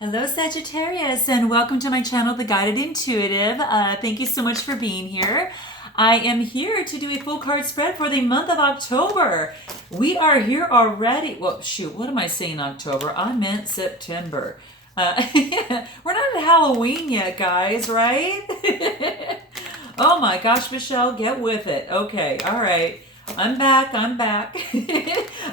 Hello, Sagittarius, and welcome to my channel, The Guided Intuitive. Thank you so much for being here. I am here to do a full card spread for the month of October. We are here already. Well, shoot, what am I saying October? I meant September. We're not at Halloween yet, guys, right? Oh my gosh, Michelle, get with it. Okay, all right. I'm back.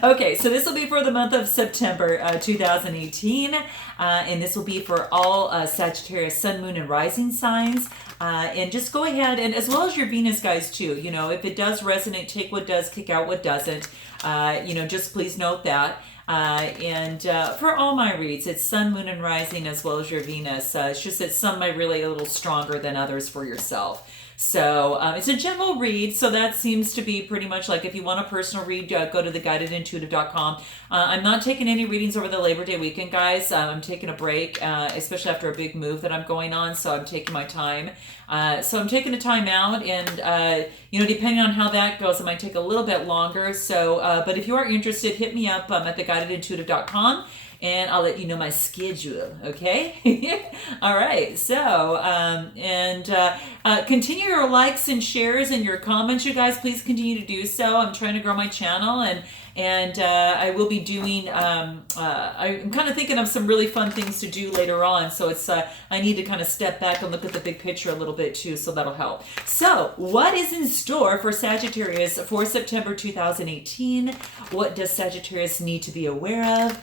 Okay, so this will be for the month of September 2018, and this will be for all Sagittarius Sun, Moon, and Rising signs. And just go ahead, and as well as your Venus guys too, you know, if it does resonate, take what does, kick out what doesn't. Just please note that. And for all my reads, it's Sun, Moon, and Rising as well as your Venus. It's just that some might relate a little stronger than others for yourself. So it's a general read, so that seems to be pretty much like if you want a personal read, go to theguidedintuitive.com. I'm not taking any readings over the Labor Day weekend, guys. I'm taking a break, especially after a big move that I'm going on, so I'm taking my time. So I'm taking a time out, and depending on how that goes, it might take a little bit longer. So, but if you are interested, hit me up at theguidedintuitive.com. And I'll let you know my schedule, okay? All right, so, continue your likes and shares and your comments, you guys. Please continue to do so. I'm trying to grow my channel, and I will be doing, I'm kind of thinking of some really fun things to do later on, so it's, I need to kind of step back and look at the big picture a little bit too, so that'll help. So, what is in store for Sagittarius for September 2018? What does Sagittarius need to be aware of?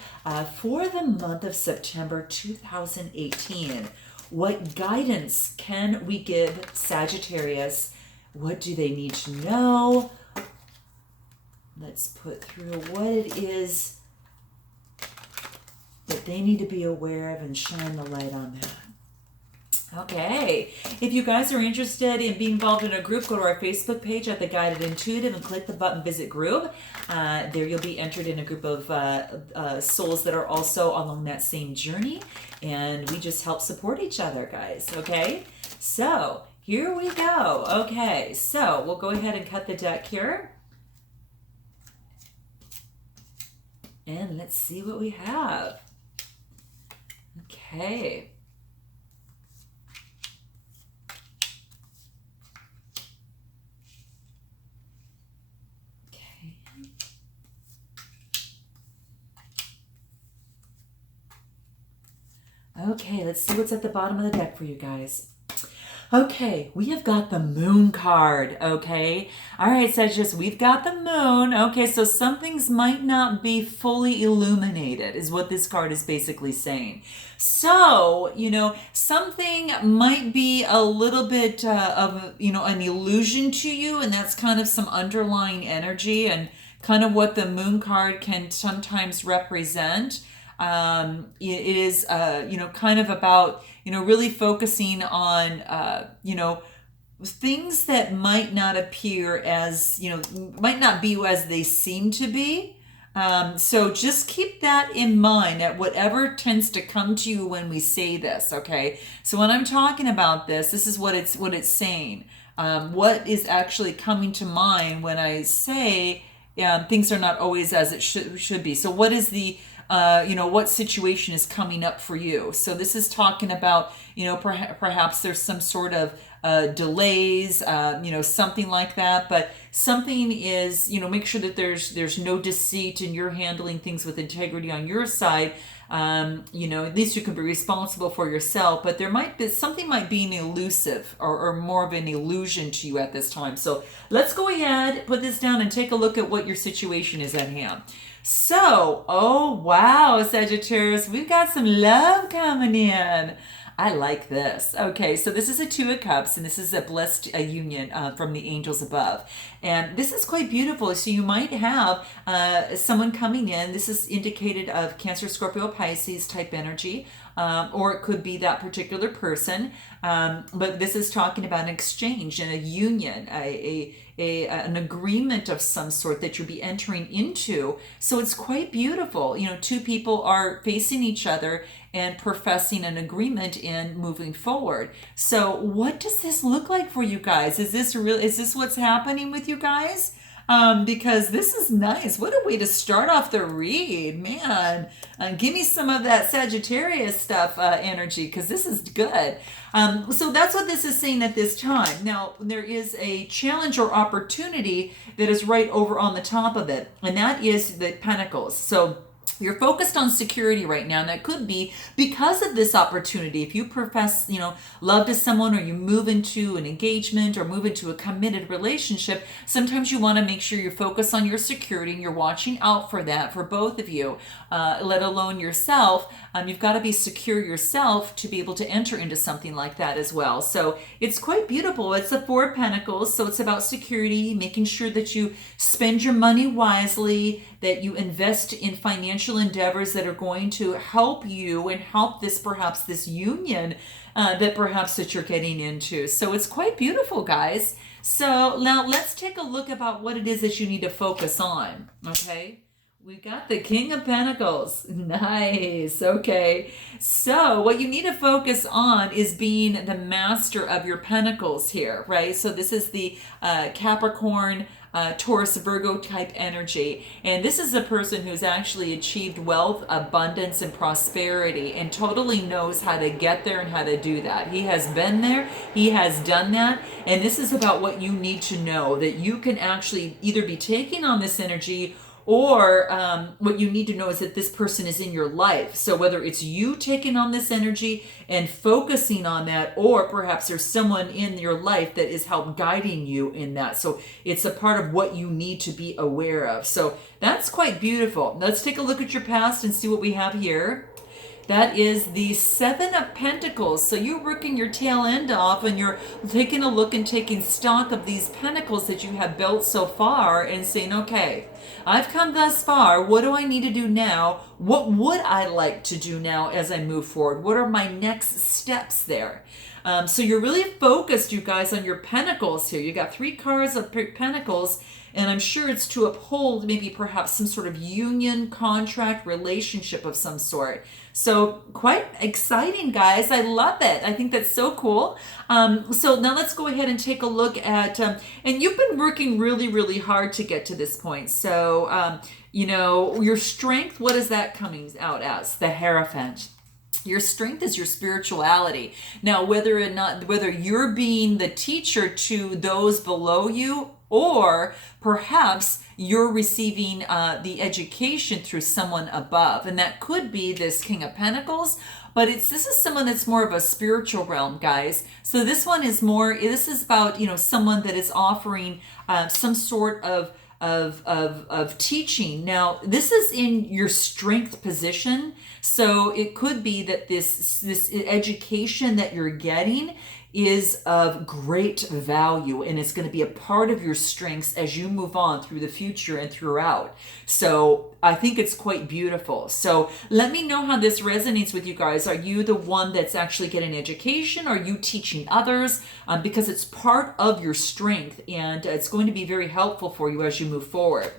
For the month of September 2018, what guidance can we give Sagittarius? What do they need to know? Let's put through what it is that they need to be aware of and shine the light on that. Okay, if you guys are interested in being involved in a group, go to our Facebook page at The Guided Intuitive and click the button Visit Group. There you'll be entered in a group of souls that are also along that same journey, and we just help support each other, guys, okay? So, here we go. Okay, so we'll go ahead and cut the deck here. And let's see what we have. Okay. Okay, let's see what's at the bottom of the deck for you guys. Okay, we have got the Moon card, okay? All right, Sagittarius, we've got the Moon. Okay, so some things might not be fully illuminated, is what this card is basically saying. So, something might be a little bit of, an illusion to you, and that's kind of some underlying energy and kind of what the Moon card can sometimes represent. It is, kind of about, really focusing on, things that might not appear as, might not be as they seem to be. So just keep that in mind at whatever tends to come to you when we say this, okay? So when I'm talking about this is what it's saying. What is actually coming to mind when I say things are not always as it should be. So what is the what situation is coming up for you. So this is talking about, perhaps there's some sort of delays, something like that. But something is, make sure that there's no deceit and you're handling things with integrity on your side. At least you can be responsible for yourself, but something might be an elusive or more of an illusion to you at this time. So let's go ahead, put this down and take a look at what your situation is at hand. So, oh wow, Sagittarius, we've got some love coming in. I like this. Okay, so this is a Two of Cups, and this is a blessed union from the angels above. And this is quite beautiful. So you might have someone coming in. This is indicated of Cancer, Scorpio, Pisces type energy, or it could be that particular person. But this is talking about an exchange and a union, an agreement of some sort that you'll be entering into. So it's quite beautiful. Two people are facing each other and professing an agreement in moving forward. So what does this look like for you guys? Is this what's happening with you guys? because this is nice. What a way to start off the read, man. Give me some of that Sagittarius stuff energy, because this is good. So that's what this is saying at this time. Now, there is a challenge or opportunity that is right over on the top of it, and that is the Pentacles. So you're focused on security right now, and that could be because of this opportunity. If you profess, love to someone, or you move into an engagement or move into a committed relationship, sometimes you want to make sure you're focused on your security and you're watching out for that for both of you, let alone yourself. You've got to be secure yourself to be able to enter into something like that as well. So it's quite beautiful. It's the Four of Pentacles, so it's about security, making sure that you spend your money wisely, that you invest in financial endeavors that are going to help you and help this union that you're getting into. So it's quite beautiful, guys. So now let's take a look about what it is that you need to focus on. Okay. We got the King of Pentacles. Nice. Okay. So what you need to focus on is being the master of your pentacles here, right? So this is the Capricorn, Taurus, Virgo type energy. And this is a person who's actually achieved wealth, abundance, and prosperity, and totally knows how to get there and how to do that. He has been there. He has done that. And this is about what you need to know, that you can actually either be taking on this energy, or what you need to know is that this person is in your life. So whether it's you taking on this energy and focusing on that, or perhaps there's someone in your life that is help guiding you in that. So it's a part of what you need to be aware of. So that's quite beautiful. Let's take a look at your past and see what we have here. That is the Seven of Pentacles. So you're working your tail end off, and you're taking a look and taking stock of these pentacles that you have built so far and saying, okay, I've come thus far. What do I need to do now? What would I like to do now as I move forward? What are my next steps there? So you're really focused, you guys, on your pentacles here. You got 3 cards of pentacles, and I'm sure it's to uphold maybe perhaps some sort of union, contract, relationship of some sort. So quite exciting, guys. I love it. I think that's so cool. So now let's go ahead and take a look at, and you've been working really, really hard to get to this point. So, your strength, what is that coming out as? The Hierophant. Your strength is your spirituality. Now, whether you're being the teacher to those below you, or perhaps you're receiving the education through someone above. And that could be this King of Pentacles, but this is someone that's more of a spiritual realm, guys. So this one is this is about, someone that is offering some sort of teaching. Now, this is in your strength position. So it could be that this education that you're getting is of great value, and it's going to be a part of your strengths as you move on through the future and throughout. So I think it's quite beautiful. So let me know how this resonates with you guys. Are you the one that's actually getting education? Are you teaching others? Because it's part of your strength, and it's going to be very helpful for you as you move forward.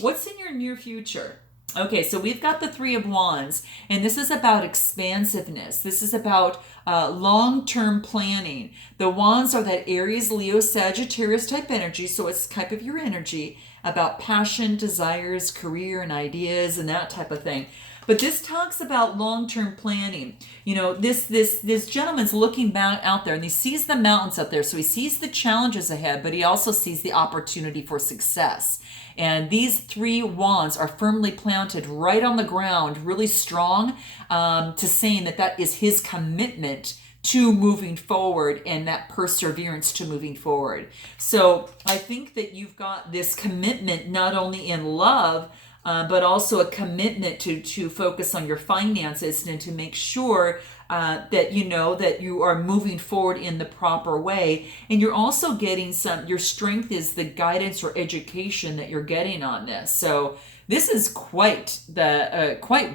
What's in your near future? Okay, so we've got the Three of Wands, and this is about expansiveness. This is about long-term planning. The Wands are that Aries, Leo, Sagittarius type energy, so it's type of your energy about passion, desires, career, and ideas, and that type of thing. But this talks about long-term planning. This gentleman's looking back out there, and he sees the mountains up there, so he sees the challenges ahead, but he also sees the opportunity for success. And these 3 wands are firmly planted right on the ground, really strong, to saying that is his commitment to moving forward and that perseverance to moving forward. So I think that you've got this commitment not only in love, but also a commitment to focus on your finances and to make sure that you are moving forward in the proper way. And you're also getting your strength is the guidance or education that you're getting on this. So this is quite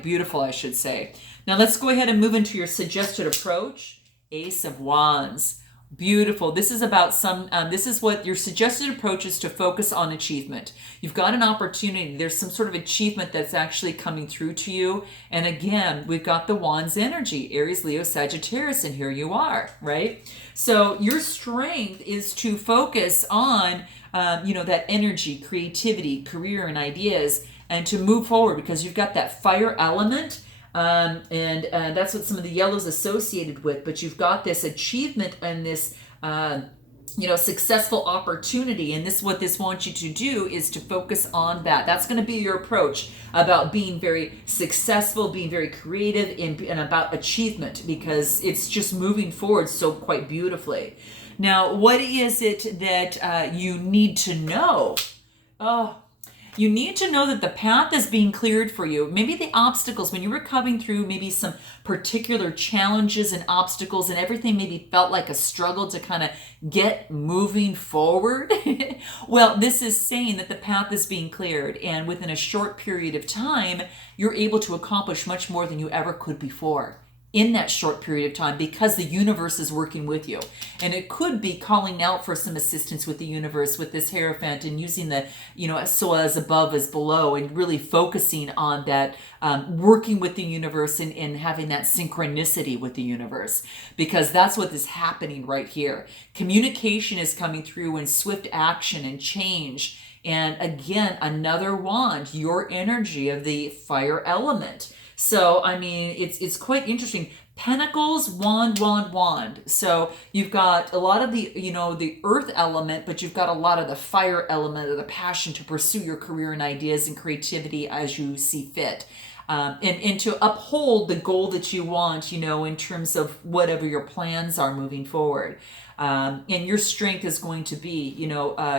beautiful, I should say. Now let's go ahead and move into your suggested approach. Ace of Wands. Beautiful. This is about this is what your suggested approach is, to focus on achievement. You've got an opportunity. There's some sort of achievement that's actually coming through to you. And again, we've got the Wands energy, Aries, Leo, Sagittarius, and here you are, right? So your strength is to focus on that energy, creativity, career, and ideas, and to move forward because you've got that fire element. And that's what some of the yellow's associated with. But you've got this achievement and this successful opportunity, and what this wants you to do is to focus on that. That's going to be your approach about being very successful, being very creative, and about achievement, because it's just moving forward so quite beautifully. Now, what is it that you need to know? Oh, you need to know that the path is being cleared for you. Maybe the obstacles, when you were coming through maybe some particular challenges and obstacles and everything maybe felt like a struggle to kind of get moving forward. Well, this is saying that the path is being cleared, and within a short period of time, you're able to accomplish much more than you ever could before in that short period of time, because the universe is working with you. And it could be calling out for some assistance with the universe with this Hierophant, and using the, so as above as below, and really focusing on that, working with the universe, and having that synchronicity with the universe, because that's what is happening right here. Communication is coming through, and swift action and change. And again, another wand, your energy of the fire element. So, I mean, it's quite interesting. Pentacles, wand, wand, wand. So you've got a lot of the earth element, but you've got a lot of the fire element of the passion to pursue your career and ideas and creativity as you see fit. And to uphold the goal that you want, in terms of whatever your plans are moving forward. And your strength is going to be,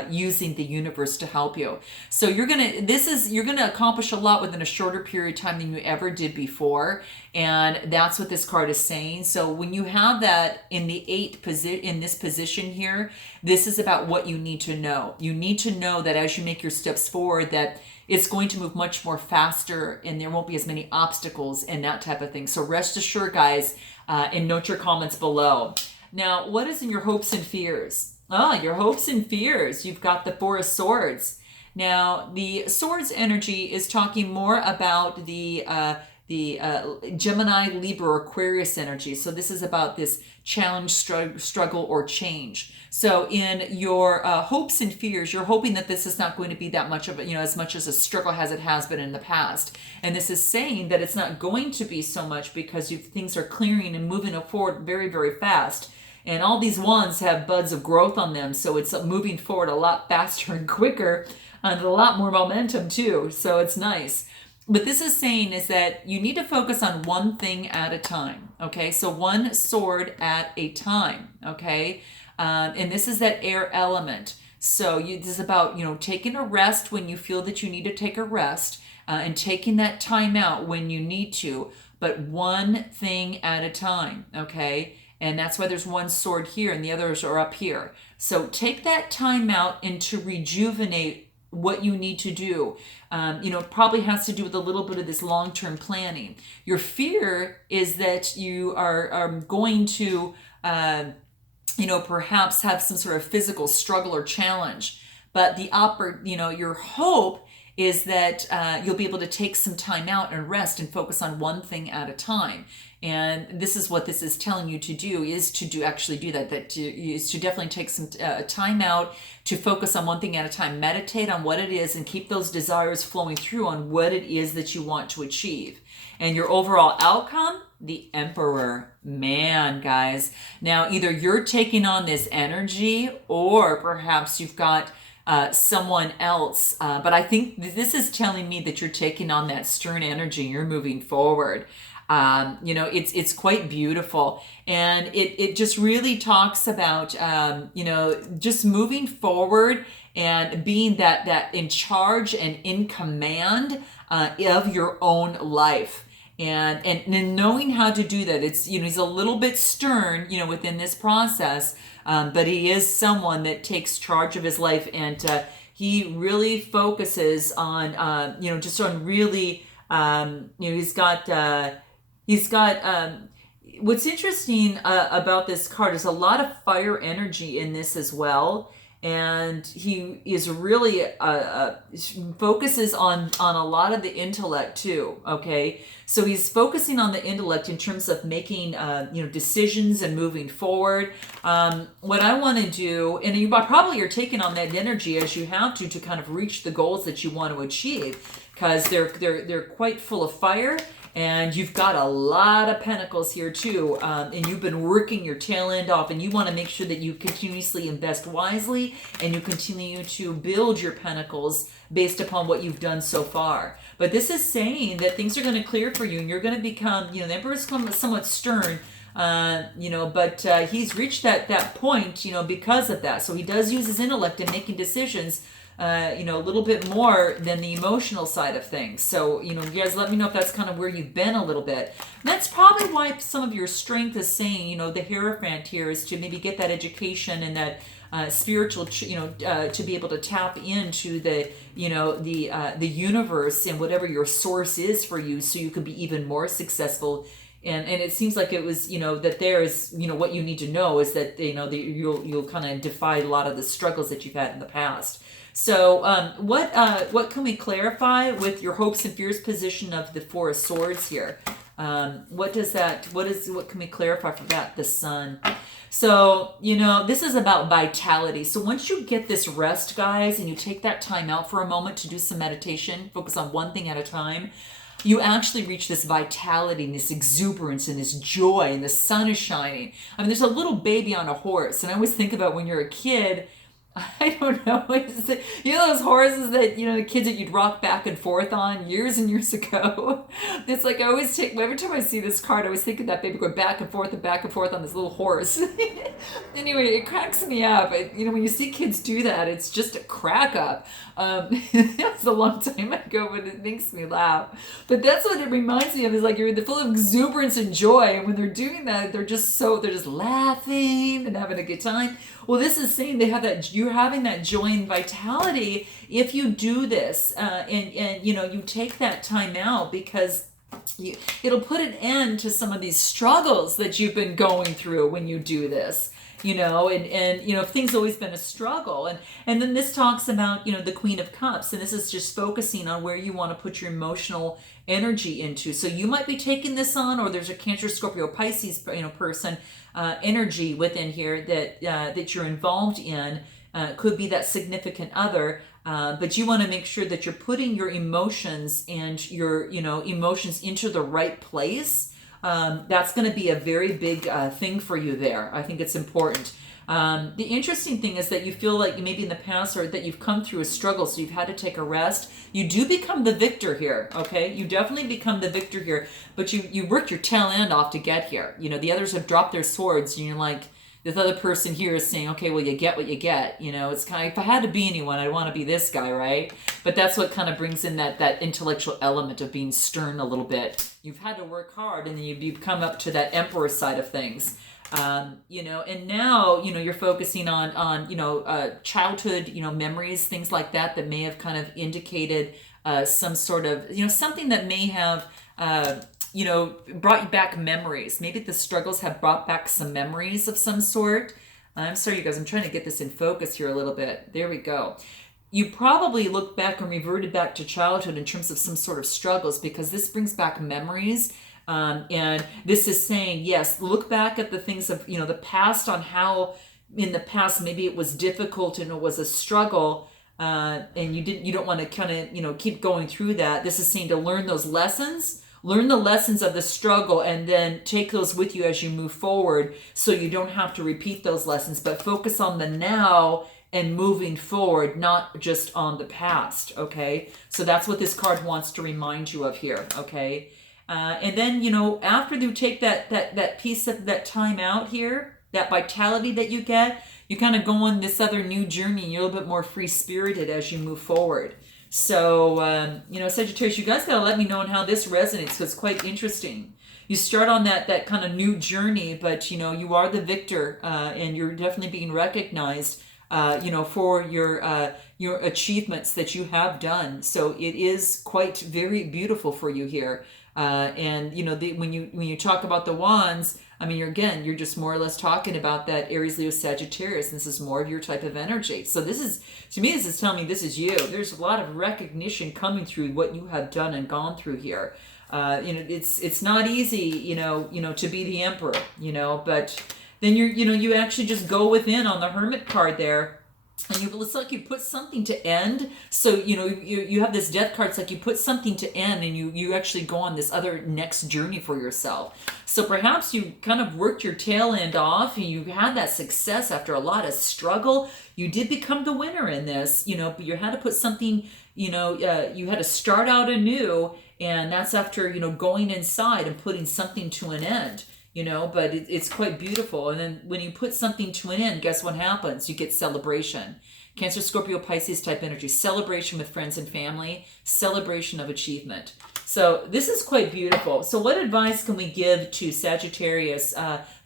using the universe to help you. So you're going to accomplish a lot within a shorter period of time than you ever did before. And that's what this card is saying. So when you have that in the in this position here, this is about what you need to know. You need to know that as you make your steps forward, that it's going to move much more faster, and there won't be as many obstacles and that type of thing. So rest assured, guys, and note your comments below. Now, what is in your hopes and fears? Your hopes and fears. You've got the Four of Swords. Now, the Swords energy is talking more about the Gemini, Libra, Aquarius energy. So this is about this challenge, struggle, or change. So in your hopes and fears, you're hoping that this is not going to be that much of as much as a struggle as it has been in the past. And this is saying that it's not going to be so much, because things are clearing and moving forward very, very fast. And all these wands have buds of growth on them. So it's moving forward a lot faster and quicker, and a lot more momentum too. So it's nice. What this is saying is that you need to focus on one thing at a time. Okay, so one sword at a time. Okay, and this is that air element. So this is about taking a rest when you feel that you need to take a rest, and taking that time out when you need to, but one thing at a time. Okay, and that's why there's one sword here and the others are up here. So take that time out and to rejuvenate what you need to do. Probably has to do with a little bit of this long-term planning. Your fear is that you are going to, perhaps have some sort of physical struggle or challenge. But your hope is that you'll be able to take some time out and rest and focus on one thing at a time. And this is what this is telling you to do, is to actually do that. Is to definitely take some time out to focus on one thing at a time. Meditate on what it is and keep those desires flowing through on what it is that you want to achieve. And your overall outcome, the Emperor. Man, guys. Now, either you're taking on this energy, or perhaps you've got someone else. But I think this is telling me that you're taking on that stern energy. You're moving forward. It's quite beautiful, and it just really talks about just moving forward and being that in charge and in command of your own life, and knowing how to do that. It's he's a little bit stern within this process, but he is someone that takes charge of his life, and he really focuses on just on really He's got, what's interesting about this card is a lot of fire energy in this as well. and he is really focuses on a lot of the intellect too. Okay, so he's focusing on the intellect in terms of making decisions and moving forward. What I want to do, and you probably are taking on that energy as you have to kind of reach the goals that you want to achieve, because they're quite full of fire. And you've got a lot of pentacles here too, and you've been working your tail end off, and you want to make sure that you continuously invest wisely and you continue to build your pentacles based upon what you've done so far. But this is saying that things are going to clear for you, and you're going to become, the Emperor's somewhat stern, but he's reached that point, because of that. So he does use his intellect in making decisions, a little bit more than the emotional side of things. So, you guys let me know if that's kind of where you've been a little bit. And that's probably why some of your strength is saying, the Hierophant here is to maybe get that education and that spiritual, to be able to tap into the universe and whatever your source is for you, so you could be even more successful. And it seems like it was, that there is, what you need to know is that, you'll kind of defy a lot of the struggles that you've had in the past. So what can we clarify with your hopes and fears position of the Four of Swords here? What can we clarify for that? The Sun. So, this is about vitality. So once you get this rest, guys, and you take that time out for a moment to do some meditation, focus on one thing at a time, you actually reach this vitality and this exuberance and this joy, and the sun is shining. I mean, there's a little baby on a horse, and I always think about when you're a kid, I don't know. Those horses that, the kids that you'd rock back and forth on years and years ago. It's like I always every time I see this card, I always think of that baby going back and forth on this little horse. Anyway, it cracks me up. When you see kids do that, it's just a crack up. That was a long time ago, but it makes me laugh. But that's what it reminds me of, is like you're full of exuberance and joy. And when they're doing that, they're just laughing and having a good time. Well, this is saying you're having that joy and vitality if you do this, and you take that time out, because it'll put an end to some of these struggles that you've been going through when you do this. If things always been a struggle. And then this talks about, the Queen of Cups, and this is just focusing on where you want to put your emotional energy into. So you might be taking this on, or there's a Cancer, Scorpio, Pisces, person, energy within here that you're involved in. Could be that significant other, but you want to make sure that you're putting your emotions and your, emotions into the right place. That's going to be a very big thing for you there. I think it's important. The interesting thing is that you feel like maybe in the past, or that you've come through a struggle, so you've had to take a rest. You do become the victor here, okay? You definitely become the victor here, but you worked your tail end off to get here. The others have dropped their swords, and you're like, this other person here is saying, okay, well, you get what you get. It's kind of, if I had to be anyone, I'd want to be this guy, right? But that's what kind of brings in that intellectual element of being stern a little bit. You've had to work hard, and then you've come up to that emperor side of things. And now, you're focusing on childhood, memories, things like that may have kind of indicated some sort of, something that may have, brought you back memories. Maybe the struggles have brought back some memories of some sort. I'm sorry, you guys, I'm trying to get this in focus here a little bit. There we go. You probably looked back and reverted back to childhood in terms of some sort of struggles, because this brings back memories. And this is saying, yes, look back at the things of, the past, on how in the past maybe it was difficult and it was a struggle, and you don't want to kind of, keep going through that. This is saying to learn those lessons. Learn the lessons of the struggle, and then take those with you as you move forward, so you don't have to repeat those lessons, but focus on the now and moving forward, not just on the past, okay? So that's what this card wants to remind you of here, okay? And then, after you take that piece of that time out here, that vitality that you get, you kind of go on this other new journey, and you're a little bit more free-spirited as you move forward. So, Sagittarius, you guys got to let me know on how this resonates, because it's quite interesting. You start on that kind of new journey, but, you are the victor, and you're definitely being recognized, for your achievements that you have done. So it is quite very beautiful for you here. And you know, when you talk about the wands, I mean, you're just more or less talking about that Aries, Leo, Sagittarius. This is more of your type of energy. So this is, to me, this is telling me this is you. There's a lot of recognition coming through what you have done and gone through here. You know, it's not easy, to be the emperor, but then you actually just go within on the Hermit card there. And it's like you put something to end. So, you have this death card. It's like you put something to end and you actually go on this other next journey for yourself. So perhaps you kind of worked your tail end off and you had that success after a lot of struggle. You did become the winner in this, but you had to put something, you had to start out anew. And that's after, going inside and putting something to an end. But it's quite beautiful. And then when you put something to an end, guess what happens? You get celebration. Cancer, Scorpio, Pisces type energy. Celebration with friends and family. Celebration of achievement. So this is quite beautiful. So what advice can we give to Sagittarius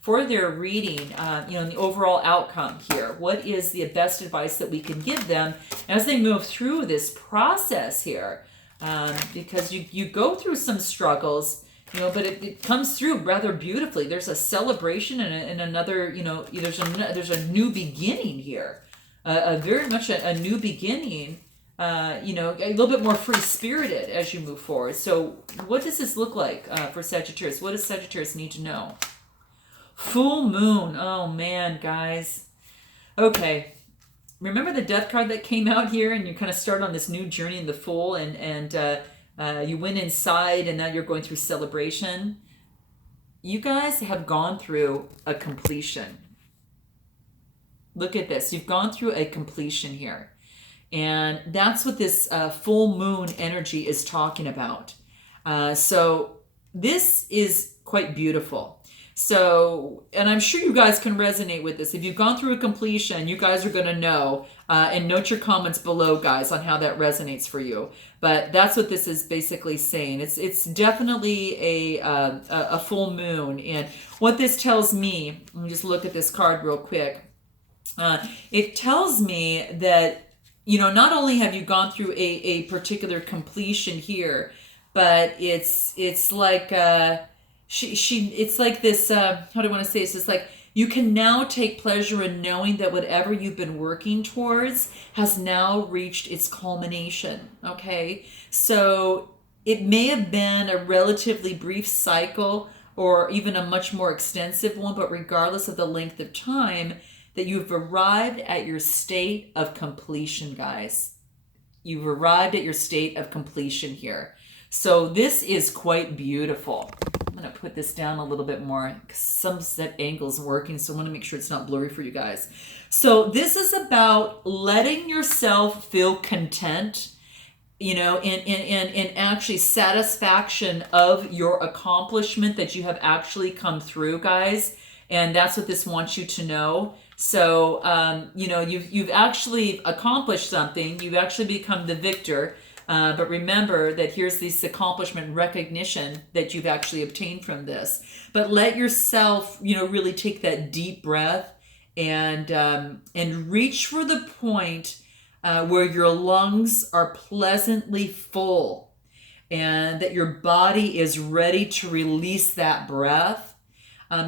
for their reading, in the overall outcome here? What is the best advice that we can give them as they move through this process here? Because you go through some struggles, but it comes through rather beautifully. There's a celebration and another, there's a new beginning here, very much a new beginning, a little bit more free-spirited as you move forward. So what does this look like for Sagittarius? What does Sagittarius need to know? Full moon. Oh, man, guys. Okay. Remember the death card that came out here and you kind of start on this new journey in the Fool and you went inside and now you're going through celebration. You guys have gone through a completion. Look at this. You've gone through a completion here. And that's what this full moon energy is talking about. So this is quite beautiful. So, and I'm sure you guys can resonate with this. If you've gone through a completion, you guys are going to know, and note your comments below, guys, on how that resonates for you. But that's what this is basically saying. It's definitely a full moon. And what this tells me, let me just look at this card real quick. It tells me that, not only have you gone through a particular completion here, but it's like, it's like this, how do I want to say this? It's like you can now take pleasure in knowing that whatever you've been working towards has now reached its culmination. Okay. So it may have been a relatively brief cycle or even a much more extensive one, but regardless of the length of time, that you've arrived at your state of completion, guys. You've arrived at your state of completion here. So this is quite beautiful. I'm going to put this down a little bit more because some set angles working, so I want to make sure it's not blurry for you guys. So this is about letting yourself feel content, in actually satisfaction of your accomplishment that you have actually come through, guys. And that's what this wants you to know. So, you've actually accomplished something. You've actually become the victor. But remember that here's this accomplishment recognition that you've actually obtained from this. But let yourself, really take that deep breath and reach for the point where your lungs are pleasantly full and that your body is ready to release that breath.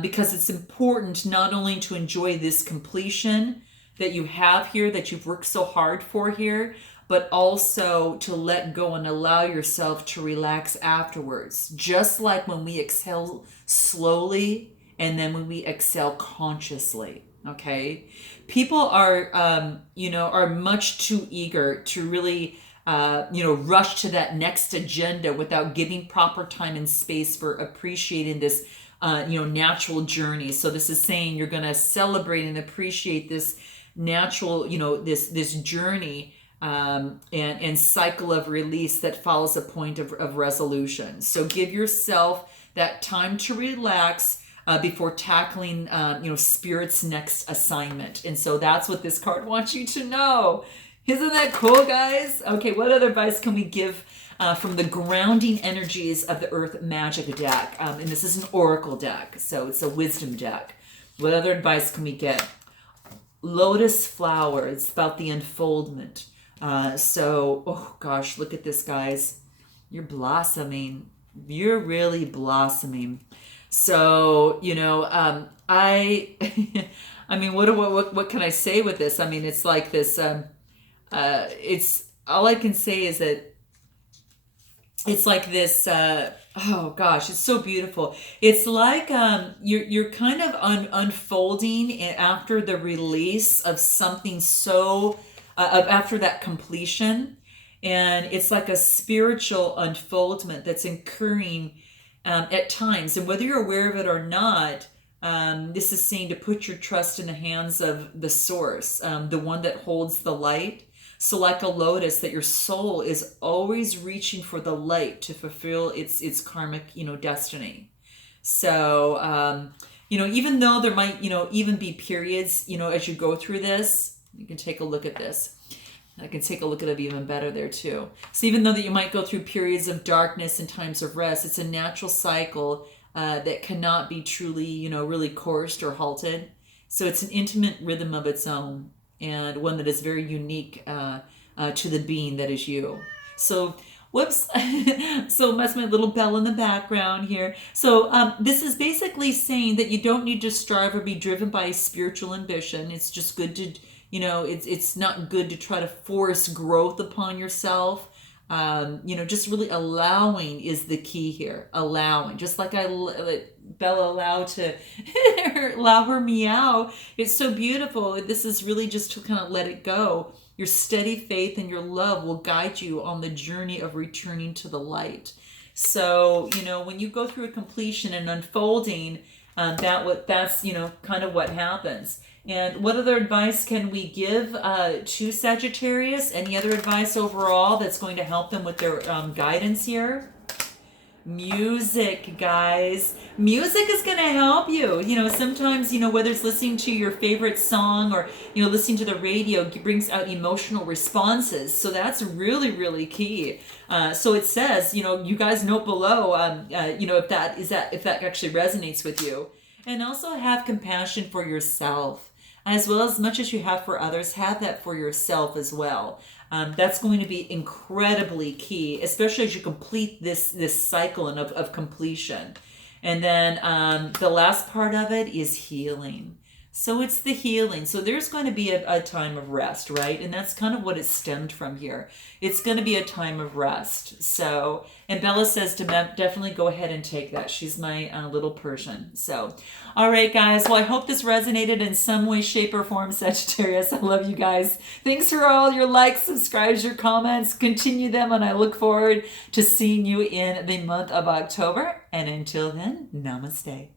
Because it's important not only to enjoy this completion that you have here, that you've worked so hard for here, but also to let go and allow yourself to relax afterwards. Just like when we exhale slowly and then when we exhale consciously, okay? People are, are much too eager to really, rush to that next agenda without giving proper time and space for appreciating this natural journey. So this is saying you're going to celebrate and appreciate this natural, this journey and cycle of release that follows a point of resolution. So give yourself that time to relax before tackling, Spirit's next assignment. And so that's what this card wants you to know. Isn't that cool, guys? Okay, what other advice can we give from the grounding energies of the Earth Magic deck? And this is an oracle deck, so it's a wisdom deck. What other advice can we get? Lotus flower, it's about the unfoldment. Oh gosh, look at this, guys. You're blossoming. You're really blossoming. So, I, I mean, what can I say with this? I mean, it's like this, it's, all I can say is that it's like this, oh gosh, it's so beautiful. It's like, you're kind of unfolding after the release of something so, after that completion. And it's like a spiritual unfoldment that's occurring at times. And whether you're aware of it or not, this is saying to put your trust in the hands of the source, the one that holds the light. So like a lotus, that your soul is always reaching for the light to fulfill its karmic, destiny. So, even though there might, even be periods, as you go through this, you can take a look at this. I can take a look at it even better there too. So even though that you might go through periods of darkness and times of rest, it's a natural cycle that cannot be truly, really coursed or halted. So it's an intimate rhythm of its own, and one that is very unique to the being that is you. So, whoops. So that's my little bell in the background here. So this is basically saying that you don't need to strive or be driven by spiritual ambition. It's just good to, it's not good to try to force growth upon yourself. Just really allowing is the key here. Allowing, just like I let Bella allowed to allow her meow. It's so beautiful. This is really just to kind of let it go. Your steady faith and your love will guide you on the journey of returning to the light. So, when you go through a completion and unfolding, that's kind of what happens. And what other advice can we give to Sagittarius? Any other advice overall that's going to help them with their guidance here? Music, guys. Music is going to help you. Sometimes, whether it's listening to your favorite song or, listening to the radio, it brings out emotional responses. So that's really, really key. So it says, you guys note below, if that actually resonates with you. And also have compassion for yourself. As well as much as you have for others, have that for yourself as well. That's going to be incredibly key, especially as you complete this cycle of completion. And then the last part of it is healing. So it's the healing. So there's going to be a time of rest, right? And that's kind of what it stemmed from here. It's going to be a time of rest. So, and Bella says to definitely go ahead and take that. She's my little Persian. So, all right, guys. Well, I hope this resonated in some way, shape, or form, Sagittarius. I love you guys. Thanks for all your likes, subscribes, your comments. Continue them, and I look forward to seeing you in the month of October. And until then, namaste.